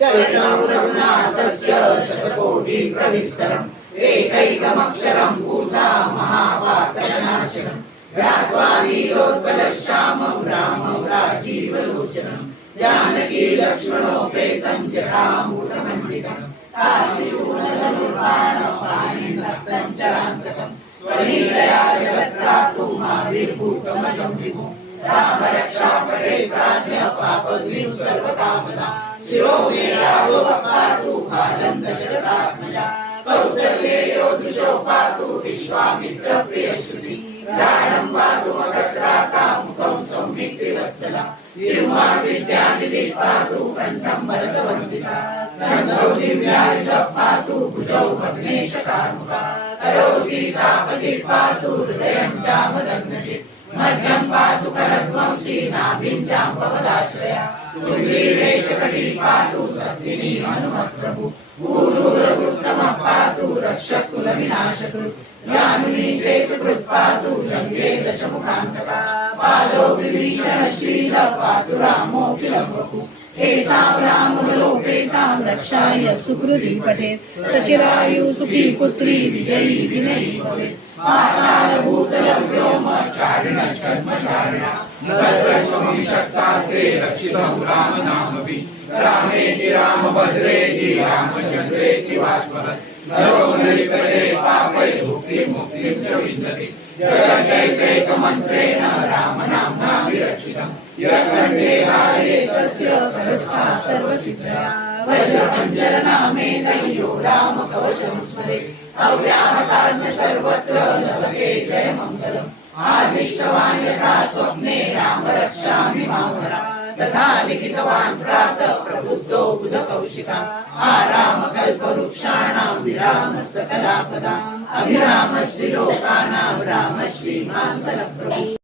चरितं रघुनाथस्य शतकोटि प्रविस्तरम् एकैकमक्षरं पूसा महापातकनाशनम् ध्यात्वा नीलोत्पलश्यामं रामं राजीवलोचनम् जानकी लक्ष्मणोपेतं जटामूढमण्डितम् सासिपूर्णधनुर्बाणपाणिं भक्तं चरान्तकम् स्वलीलया जगत्त्रातुमाविर्भूतमजं विभुम् राम रक्षा पटे प्राज्ञ पापद्विं सर्वकामना शिरो मे राघव पातु भालन्द शरदात्मजा कौसल्येयो दृशो पातु विश्वामित्र प्रिय श्रुति दानं पातु मकत्राका मुखं सौम्यक् त्रिवत्सला निर्मा विद्यानिधि पातु कण्ठं भरतवन्दिता सन्धौ दिव्यायुधः पातु भुजौ भग्नेशकार्मुका करौ सीतापतिः पातु हृदयं चामदग्नचित् मध्यं पातु करध्वंसी नाभिं जाम्बवदाश्रया सुग्रीवेशकटी पातु सद्दिनी हनुमत्प्रभु ऊरूरवृत्तमः पातु रक्षकुलविनाशकृत् जानुनी सेतुकृत् पातु जङ्गे दशमुखान्तका पादौ विभीषणश्रील पातु रामोऽखिलं वपुः एतां रामबलोपेतां रक्षाय सुकृती पठेत् सचिरायु सुखी पुत्री विजयी विनयी भवेत् पातालभूतलव्योम चारिण छद्मचारिणा नरद्रष्टुं शक्तास्ते रक्षितं रामनामपि रामेति रामभद्रेति रामचन्द्रेति वा स्मरत् नरो नरिपदे पापै मुक्तिं च विन्दति जयचैत्रैकमन्त्रेण रामनाम्ना विरक्षितम् यत्कण्ठे हारे तस्य करस्था सर्वसिद्धया वज्रमण्डलनामेनयो रामकवचं स्मरेत् अव्याहतार्न सर्वत्र लभते जयमङ्गलम् आदिष्टवान् यथा स्वप्ने राम रक्षामि मामरा तथा लिखितवान् प्रातः प्रबुद्धो बुधकौशिकः आराम कल्पवृक्षाणां विरामः सकलापदाम् अभिरामस्य लोकानां राम श्रीमान् सरप्रभुः।